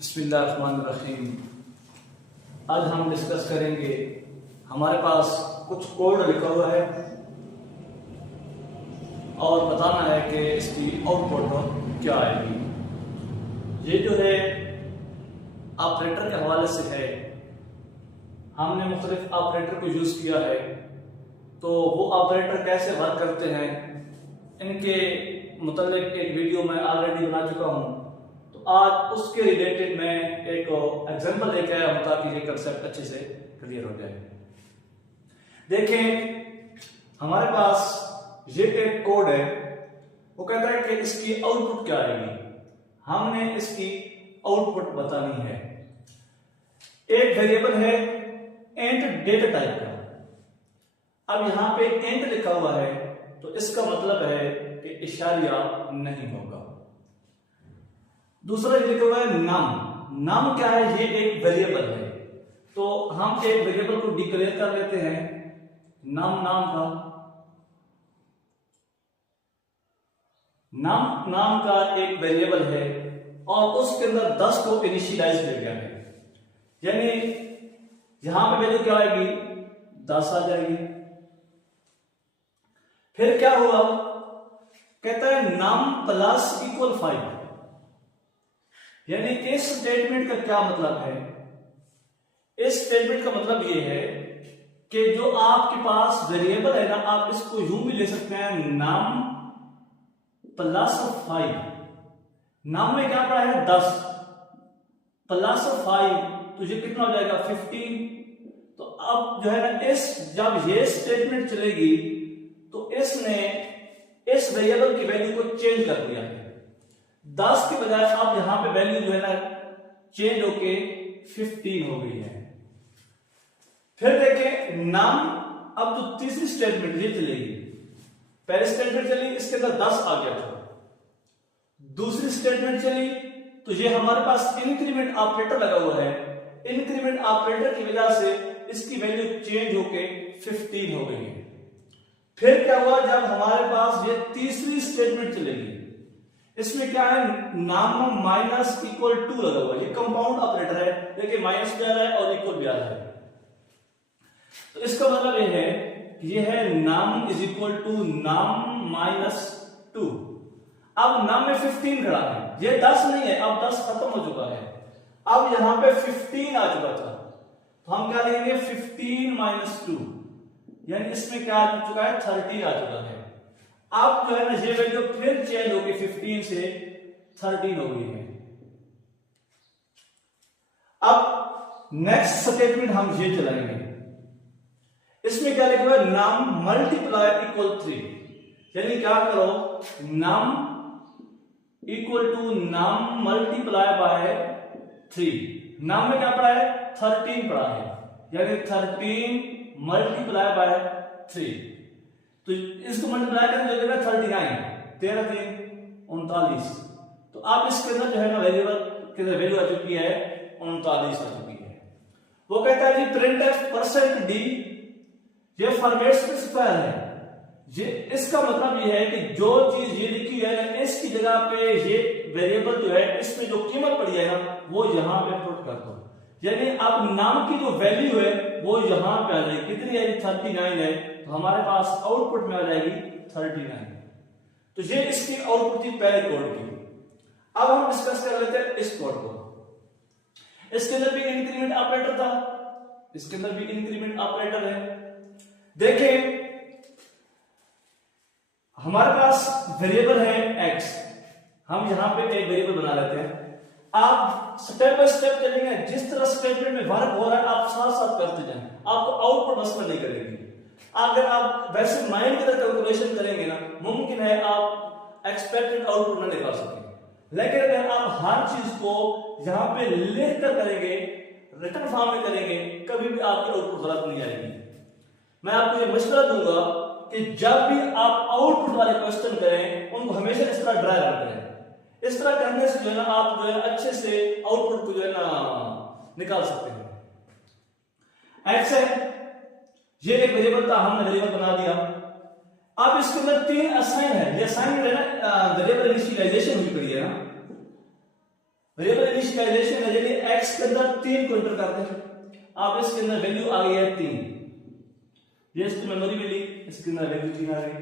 बिस्मिल्लाहिर्रहमानिर्रहीम। आज हम डिस्कस करेंगे, हमारे पास कुछ कोड लिखा हुआ है और बताना है कि इसकी आउटपुट क्या आएगी। ये जो है ऑपरेटर के हवाले से है, हमने मुख्तलिफ ऑपरेटर को यूज किया है, तो वो ऑपरेटर कैसे वर्क करते हैं इनके मुतालिक एक वीडियो मैं ऑलरेडी बना चुका हूँ। तो आज उसके रिलेटेड मैं एक एग्जांपल लेके आया हूं ताकि ये कंसेप्ट अच्छे से क्लियर हो जाए। देखें, हमारे पास ये एक कोड है, वो कहता है कि इसकी आउटपुट क्या आएगी। हमने इसकी आउटपुट बतानी है। एक वेरिएबल है इंट डेटा टाइप का। अब यहां पे इंट लिखा हुआ है तो इसका मतलब है कि इशारिया नहीं होगा। दूसरा ये लिखा हुआ है नम। नम क्या है? ये एक वेरिएबल है, तो हम एक वेरिएबल को डिक्लेयर कर लेते हैं नम नाम का। नम नाम का एक वेरिएबल है और उसके अंदर 10 को इनिशियलाइज किया गया है, यानी यहां पे वैल्यू क्या आएगी? 10 आ जाएगी। फिर क्या हुआ? कहता है नम प्लस इक्वल 5, यानी इस स्टेटमेंट का क्या मतलब है? इस स्टेटमेंट का मतलब ये है कि जो आपके पास वेरिएबल है ना, आप इसको यूं भी ले सकते हैं नम प्लस 5। नम में क्या पड़ा है? 10 प्लस 5, तो ये कितना हो जाएगा? 15। तो अब जो है ना, इस जब ये स्टेटमेंट चलेगी तो इसने इस वेरिएबल की वैल्यू को चेंज कर दिया है। 10 के बजाय अब यहां पे वैल्यू जो है ना चेंज होके 15 हो गई है। फिर देखें नम, अब जो तीसरी स्टेटमेंट ये चलेगी, पहली स्टेटमेंट चली इसके अंदर 10 आ गया था, दूसरी स्टेटमेंट चली तो ये हमारे पास इंक्रीमेंट ऑपरेटर लगा हुआ है। इंक्रीमेंट ऑपरेटर की वजह से इसकी वैल्यू चेंज होके 15 हो गई है। फिर क्या हुआ? जब हमारे पास ये तीसरी स्टेटमेंट चलेगी, इसमें क्या है? नाम माइनस इक्वल टू लगा हुआ है। ये कंपाउंड ऑपरेटर है, देखिए माइनस भी आ रहा है और इक्वल भी आ रहा है। तो इसका मतलब ये है कि ये है नाम इज इक्वल टू नाम माइनस 2। अब नाम में 15 खड़ा है, ये 10 नहीं है, अब 10 खत्म हो चुका है। अब यहां पे 15 आ चुका था, तो हम क्या लेंगे? 15 माइनस 2, यानी इसमें क्या आ चुका है? 30 आ चुका है। अब जो है ना ये वैल्यू फिर चेंज होगी, 15 से 13 हो गई है। अब नेक्स्ट स्टेटमेंट हम ये चलाएंगे। इसमें क्या लिखा हुआ है? नम मल्टीप्लाई इक्वल 3, यानी क्या करो? Num equal to num multiply by 3। Num में क्या पड़ा है? 13 पड़ा है, यानी 13 मल्टीप्लाई बाय 3। तो इसको मल्टीप्लाई करके जो देगा 39, 13 3 39। तो आप इसके अंदर जो है ना वेरिएबल के अंदर वैल्यू आ चुकी है 39 आ चुकी है। वो कहता है जी %d, ये फॉर्मेट स्पेसिफायर है। ये इसका मतलब ये है कि जो चीज ये लिखी है ना, इसकी जगह पे ये वेरिएबल जो है इसमें जो कीमत पड़ी है ना वो यहां पे पुट कर दो, यानी अब नाम की जो वैल्यू है वो यहां पे आ जाएगी। कितनी है? 39 है, तो हमारे पास आउटपुट में आ जाएगी 39। तो ये इसकी आउटपुट थी पहले कोड की। अब हम डिस्कस कर लेते हैं इस कोड को। इसके अंदर भी इंक्रीमेंट ऑपरेटर था, इसके अंदर भी इंक्रीमेंट ऑपरेटर है। देखें, हमारे पास वेरिएबल है x, हम यहां पे एक वेरिएबल बना लेते हैं। आप स्टेप बाय स्टेप चलेंगे, जिस तरह स्टेटमेंट में वर्क हो रहा है आप साथ साथ करते जाएं, आपको आउटपुट मसला नहीं करेगी। अगर आप वैसे माइंड की तरह कैलकुलेशन करेंगे ना, मुमकिन है आप एक्सपेक्टेड आउटपुट ना निकाल सकें, लेकिन अगर आप हर चीज को यहां पे लिख कर करेंगे, रिटर्न फॉर्म में करेंगे, कभी भी आपकी आउटपुट गलत नहीं आएगी। मैं आपको ये मशवरा दूंगा कि जब भी आप आउटपुट वाले क्वेश्चन करें उनको हमेशा इस तरह ड्राई रन करें। इस तरह करने से जो है ना आप जो है अच्छे से आउटपुट को जो है ना निकाल सकते हैं। ऐसे ये एक वेरिएबल था, हमने वेरिएबल बना दिया। अब इसके अंदर 3 असाइन है, ये असाइन है ना, वेरिएबल इनिशियलाइजेशन हुई पड़ी है ना, वेरिएबल इनिशियलाइजेशन है, यानी x के अंदर 3 को एंटर करते हैं, अब इसके अंदर वैल्यू आ गई है 3, ये इसकी मेमोरी मिली, इसके अंदर वैल्यू 3 आ गई।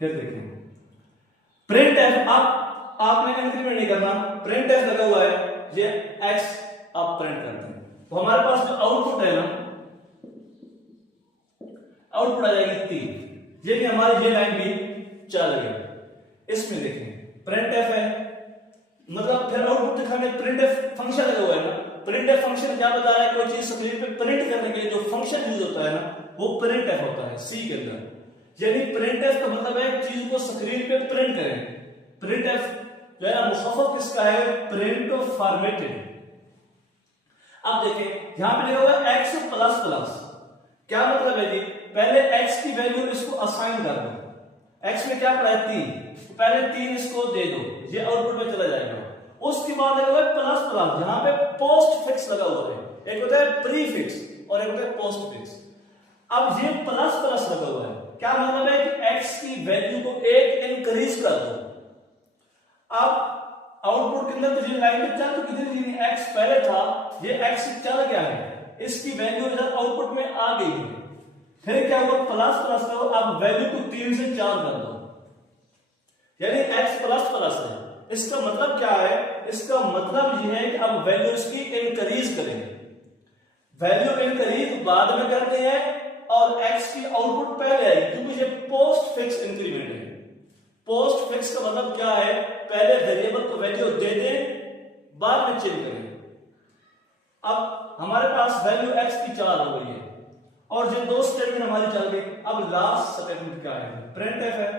फिर देखें प्रिंट एफ, आपने इंक्रीमेंट नहीं करना, प्रिंट एफ लगा हुआ है, ये x आप प्रिंट करते हैं, तो हमारे पास जो आउटपुट है ना, आउटपुट आ जाएगी 3, ये भी हमारी ये लाइन भी चल गई। इसमें देखें प्रिंट एफ है, मतलब फिर आउटपुट दिखाने प्रिंट एफ फंक्शन लगा हुआ है ना, प्रिंट एफ फंक्शन क्या बता रहा है, कोई चीज स्क्रीन पे प्रिंट करने के लिए जो फंक्शन यूज होता है ना, वो प्रिंट एफ होता है सी के अंदर, यानी प्रिंट एफ का मतलब है चीज को स्क्रीन पे प्रिंट करें। प्रिंट एफ जो है ना मुखाफफ किसका है, प्रिंट ऑफ फॉर्मेटेड। अब देखें यहां पे लिखा हुआ है x प्लस प्लस, क्या मतलब है जी, पहले x की वैल्यू इसको असाइन कर दो, x में क्या पड़ा है 3, तो पहले 3 इसको दे दो, ये आउटपुट में चला जाएगा। उसके बाद लगा हुआ है प्लस प्लस, यहां पे पोस्ट फिक्स लगा हुआ है, एक होता है प्री फिक्स और एक होता है पोस्ट फिक्स। अब ये प्लस प्लस लगा हुआ है, क्या मतलब है कि x की वैल्यू को 1 इंक्रीज कर दो। अब आउटपुट के अंदर तो ये लाइन में चल चुकी थी, x पहले था, ये x चल गया है, इसकी वैल्यू इधर आउटपुट में आ गई है, फिर क्या हुआ प्लस प्लस करो, अब वैल्यू को 3 से 4 कर दो, यानी x प्लस प्लस है। इसका मतलब क्या है, इसका मतलब यह है कि अब वैल्यू इसकी इंक्रीज करेंगे, वैल्यू इंक्रीज बाद में करते हैं और x की आउटपुट पहले आएगी, क्योंकि ये पोस्ट फिक्स इंक्रीमेंट है। पोस्ट फिक्स का मतलब क्या है, पहले वेरिएबल को वैल्यू दे दें बाद में चेंज करें। अब हमारे पास वैल्यू x की 4 हो गई है और जो दो स्टेटमेंट हमारी चल गई। अब लास्ट स्टेटमेंट क्या है, प्रिंट एफ है,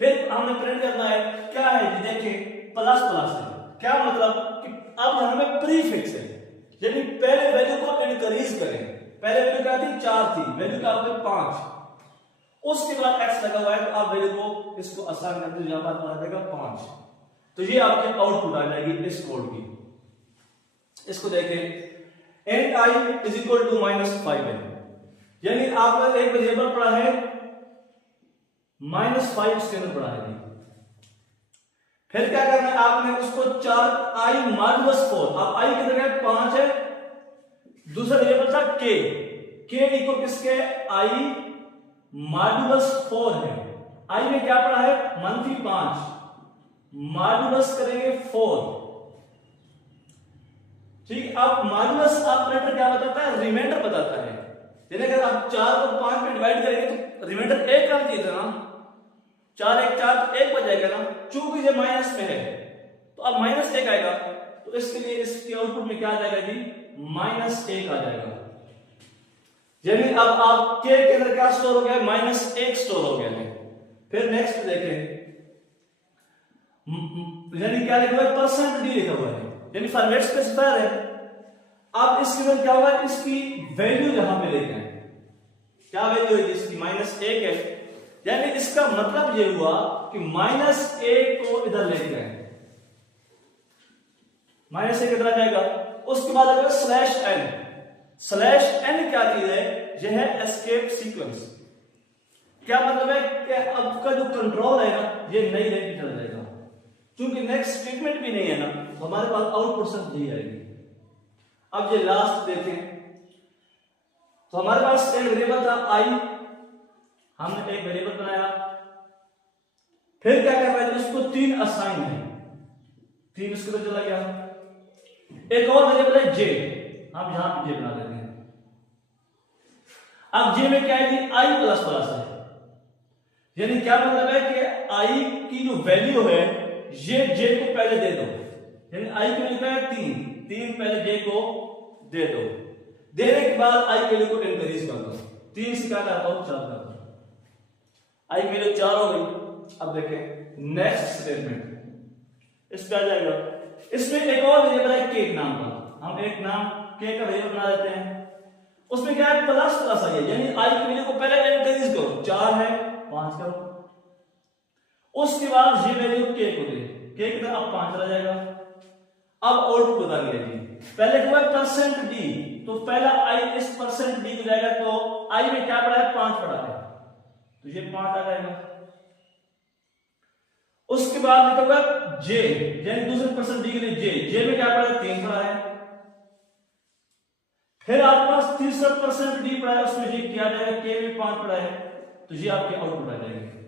फिर हमने प्रिंट करना है, क्या है जी देखिए प्लस प्लस है, क्या मतलब कि अब हमें प्री फिक्स है, यानी पहले वैल्यू को इंक्रीज करें, पहले वैल्यू क्या थी 4 थी, वैल्यू क्या हो गई 5, उसके बाद x लगा हुआ है, तो आप वैल्यू को इसको आसान कर दो, यहां पर आ जाएगा 5, तो ये आपके आउटपुट आ जाएगी इस कोड की। इसको देखें int i is equal to -5 है, यानी आपका एक वेरिएबल पड़ा है -5 इसके अंदर पड़ा है। फिर क्या करना है, आपने उसको 4 i मॉडुलस 4, अब i कितने का 5 है, दूसरा वेरिएबल था k इक्वल किसके i मॉडुलस 4 है, i में क्या पड़ा है -5, मॉडुलस करेंगे 4, ठीक। अब मॉडुलस ऑपरेटर क्या बताता है, रिमाइंडर बताता है, यानी अगर आप 4 को 5 में डिवाइड करेंगे तो रिमाइंडर 1 आना चाहिए था ना, 4 1 4 तो 1 बच जाएगा ना, चूंकि ये माइनस में है तो अब -1 आएगा, तो इसके लिए इसके आउटपुट में क्या आ जाएगा जी -1 आ जाएगा, यानी अब आप k के अंदर क्या स्टोर हो गया, -1 स्टोर हो गया है। फिर नेक्स्ट देखें, यानी क्या लिखा हुआ है %d लिखा हुआ है, यानी फॉर्मेट स्पेसिफायर है। अब इसके अंदर क्या होगा, इसकी वैल्यू यहां पे लेते हैं, क्या वैल्यू है इसकी -1 है, यानी इसका मतलब ये हुआ कि -1 को इधर लेके गए, -1 इधर आ जाएगा, उसके बाद अगर /n क्या चीज है, यह है एस्केप सीक्वेंस। क्या मतलब है कि अब का जो कंट्रोल है ना, ये नई लाइन पे चला जाएगा, क्योंकि नेक्स्ट स्टेटमेंट भी नहीं है ना, तो हमारे पास आउटपुट सिर्फ यही आएगी। अब ये लास्ट देखें, तो हमारे पास एक वेरिएबल था i, हमने एक वेरिएबल बनाया, फिर क्या करना है, उसको 3 असाइन है, 3 उसके तो चला गया, एक और वेरिएबल है j, हम यहां पे j बना देते हैं। अब j में क्या है जी i प्लस प्लस है, यानी क्या मतलब है कि i की जो वैल्यू है ये j को पहले दे दो, यानी i को लिखा है 3 पहले j को दे दो, देने के बाद i की वैल्यू को इंक्रीज कर दो, 3 से क्या करता हूं 4 कर दो, i की वैल्यू 4 हो गई। अब देखें नेक्स्ट स्टेटमेंट, इस पे आ जाएगा, इसमें एक और वेरिएबल है k नाम का, हम एक नाम k का वेरिएबल बना देते हैं, उसमें क्या है प्लस प्लस आ गया, यानी i की वैल्यू को पहले इंक्रीज करो, 4 है 5 करो, उसके बाद ये वैल्यू k को दे, k की तरह अब 5 चला जाएगा। अब आउटपुट बता दिया जी, पहले क्या है %d, तो पहला i इस %d को जाएगा, तो i में क्या पड़ा है 5 पड़ा है, तो ये 5 आ जाएगा। उसके बाद लिखोगे जे, यानी दूसरे पर्सन डी के लिए जे में क्या पड़ा है 3 पड़ा है। फिर आपके पास तीसरा पर्सन डी पड़ा है, उसमें जे किया जाएगा, के में 5 पड़ा है, तो ये आपके आउटपुट आ जाएंगे।